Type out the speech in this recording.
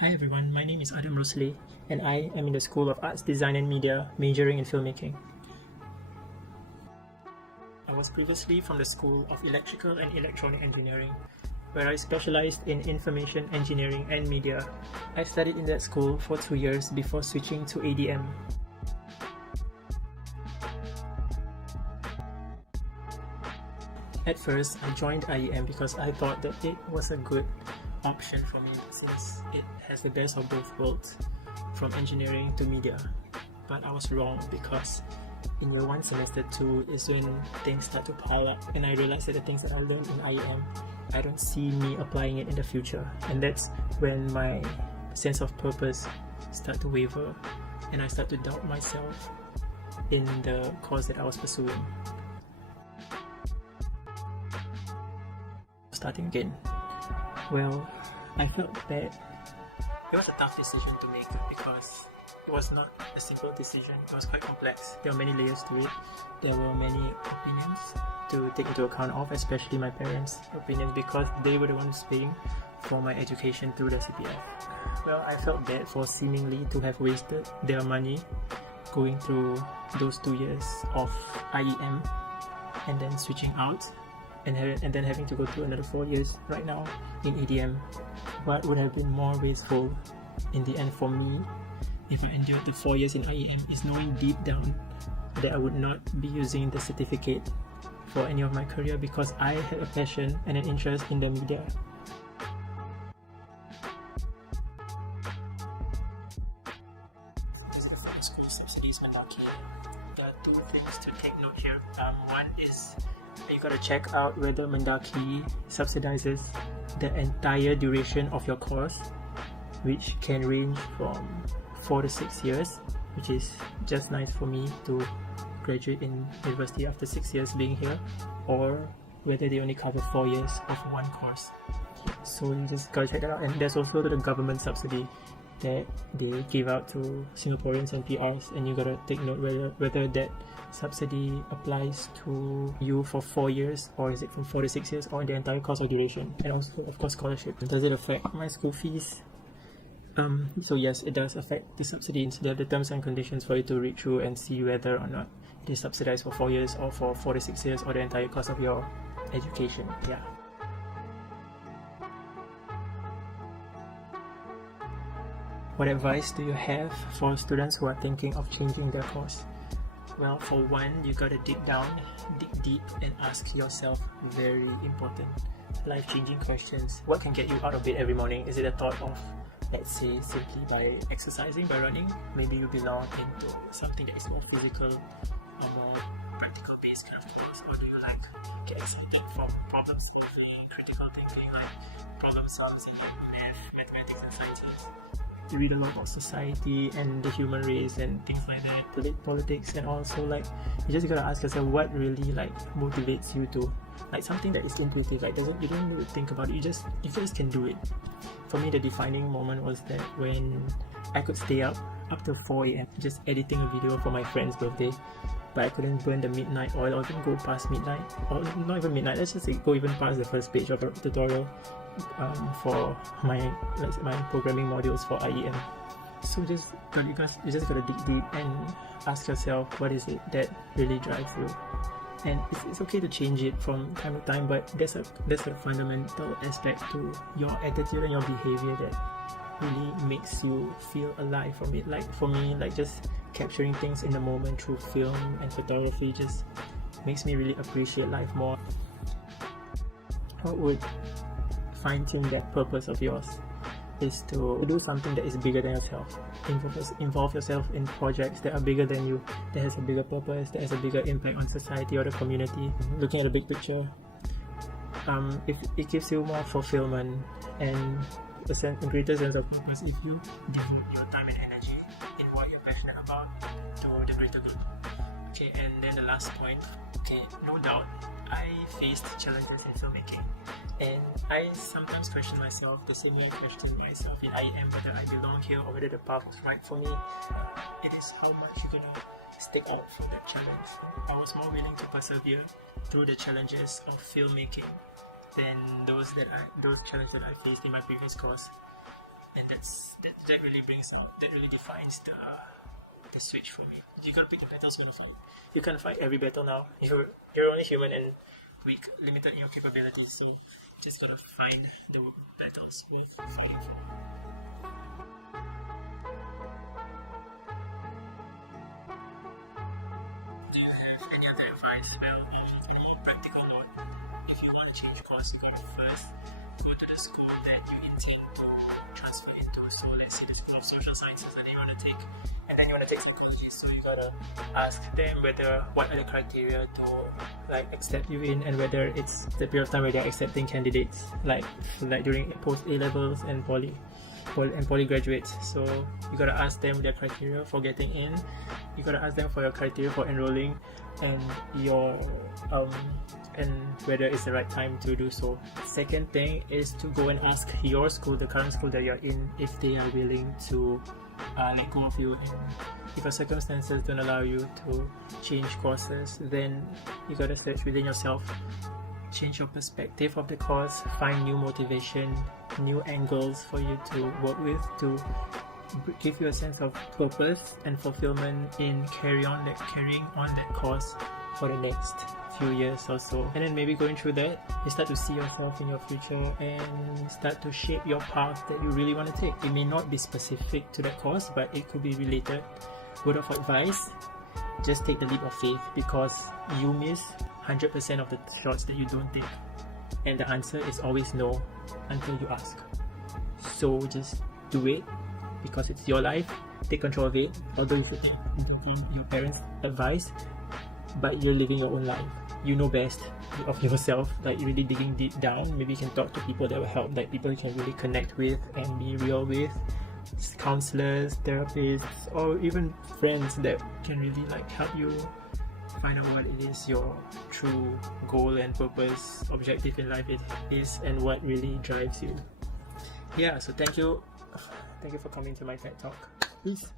Hi everyone, my name is Adam Rosli and I am in the School of Arts, Design and Media, majoring in filmmaking. I was previously from the School of Electrical and Electronic Engineering, where I specialized in information engineering and media. I studied in that school for 2 years before switching to ADM. At first, I joined IEM because I thought that it was a good option for me since it has the best of both worlds, from engineering to media. But I was wrong because in year 1 semester 2 is when things start to pile up and I realized that the things that I learned in IEM, I don't see me applying it in the future, and that's when my sense of purpose start to waver and I start to doubt myself in the course that I was pursuing. Starting again. Well, I felt that it was a tough decision to make because it was not a simple decision. It was quite complex. There were many layers to it. There were many opinions to take into account of, especially my parents' opinions, because they were the ones paying for my education through the CPF. Well, I felt bad for seemingly to have wasted their money going through those 2 years of IEM and then switching out and then having to go through another 4 years right now in ADM. What would have been more wasteful in the end for me if I endured the 4 years in IEM is knowing deep down that I would not be using the certificate for any of my career because I had a passion and an interest in the media. For the school subsidies Mendaki, there are 2 things to take note here. One is you gotta check out whether Mendaki subsidizes the entire duration of your course, which can range from 4 to 6 years, which is just nice for me to graduate in university after 6 years being here, or whether they only cover 4 years of one course. So you just gotta check that out. And there's also the government subsidy that they give out to Singaporeans and PRs, and you gotta take note whether that subsidy applies to you for 4 years, or is it from 4 to 6 years, or the entire course or duration. And also, of course, scholarship. Does it affect my school fees? So yes, it does affect the subsidy. So there are the terms and conditions for you to read through and see whether or not it is subsidized for 4 years or for 4 to 6 years or the entire cost of your education. Yeah. What advice do you have for students who are thinking of changing their course? Well, for one, you gotta dig deep and ask yourself very important, life-changing questions. What can get you out of bed every morning? Is it a thought of, let's say, simply by exercising, by running? Maybe you belong into something that is more physical or more practical based kind of course, or do you get excited from problem solving, critical thinking, like problem solving in math, mathematics and sciences? You read a lot about society and the human race and things like that, politics, and also you just gotta ask yourself what really motivates you to something that is intuitive, you don't really think about it, you just can do it. For me, the defining moment was that when I could stay up till 4 a.m. just editing a video for my friend's birthday, but I couldn't burn the midnight oil or even go past midnight, or not even midnight, let's just say go even past the first page of the tutorial for my programming modules for IEM. So you just gotta dig deep and ask yourself what is it that really drives you. And it's okay to change it from time to time, but there's a fundamental aspect to your attitude and your behavior that really makes you feel alive from it. Like for me, just capturing things in the moment through film and photography just makes me really appreciate life more. What would fine-tune that purpose of yours is to do something that is bigger than yourself. Involve yourself in projects that are bigger than you, that has a bigger purpose, that has a bigger impact on society or the community. Looking at the big picture, it gives you more fulfillment and a greater sense of purpose if you devote your time and energy in what you're passionate about to the greater good. Okay, and then the last point. Okay, no doubt, I faced challenges in filmmaking, and I sometimes question myself the same way I questioned myself in IEM, whether I belong here or whether the path was right for me. It is how much you're gonna stick out for that challenge. I was more willing to persevere through the challenges of filmmaking than those challenges that I faced in my previous course. and that really brings out, that really defines the switch for me. You gotta pick the battles you're gonna fight. You can't fight every battle now. You're only human and weak, limited in your capabilities, so you just gotta find the battles worth fighting for. Do you have any other advice? Well, on a practical note, if you want to change course, you gotta first go to the school that you intend to transfer into. So let's say the School of Social Sciences that you want to take, and then you want to take some courses. So you gotta ask them what are the criteria to accept you in, and whether it's the period of time where they're accepting candidates like during post A levels and poly graduates. So you gotta ask them their criteria for getting in. You gotta ask them for your criteria for enrolling, and your and whether it's the right time to do so. Second thing is to go and ask your school, the current school that you're in, if they are willing to let go of you. And if your circumstances don't allow you to change courses, then you gotta search within yourself, change your perspective of the course, find new motivation, new angles for you to work with to give you a sense of purpose and fulfillment in carrying on that course for the next few years or so. And then maybe going through that, you start to see yourself in your future and start to shape your path that you really want to take. It may not be specific to that course, but it could be related. Word of advice, just take the leap of faith, because you miss 100% of the shots that you don't take, and the answer is always no until you ask. So just do it, because it's your life. Take control of it, although you should take your parents' advice, but you're living your own life. You know best of yourself, really digging deep down. Maybe you can talk to people that will help, people you can really connect with and be real with, counselors, therapists, or even friends that can really help you find out what it is your true goal and purpose, objective in life it is, and what really drives you. Yeah, so thank you for coming to my TED Talk. Peace.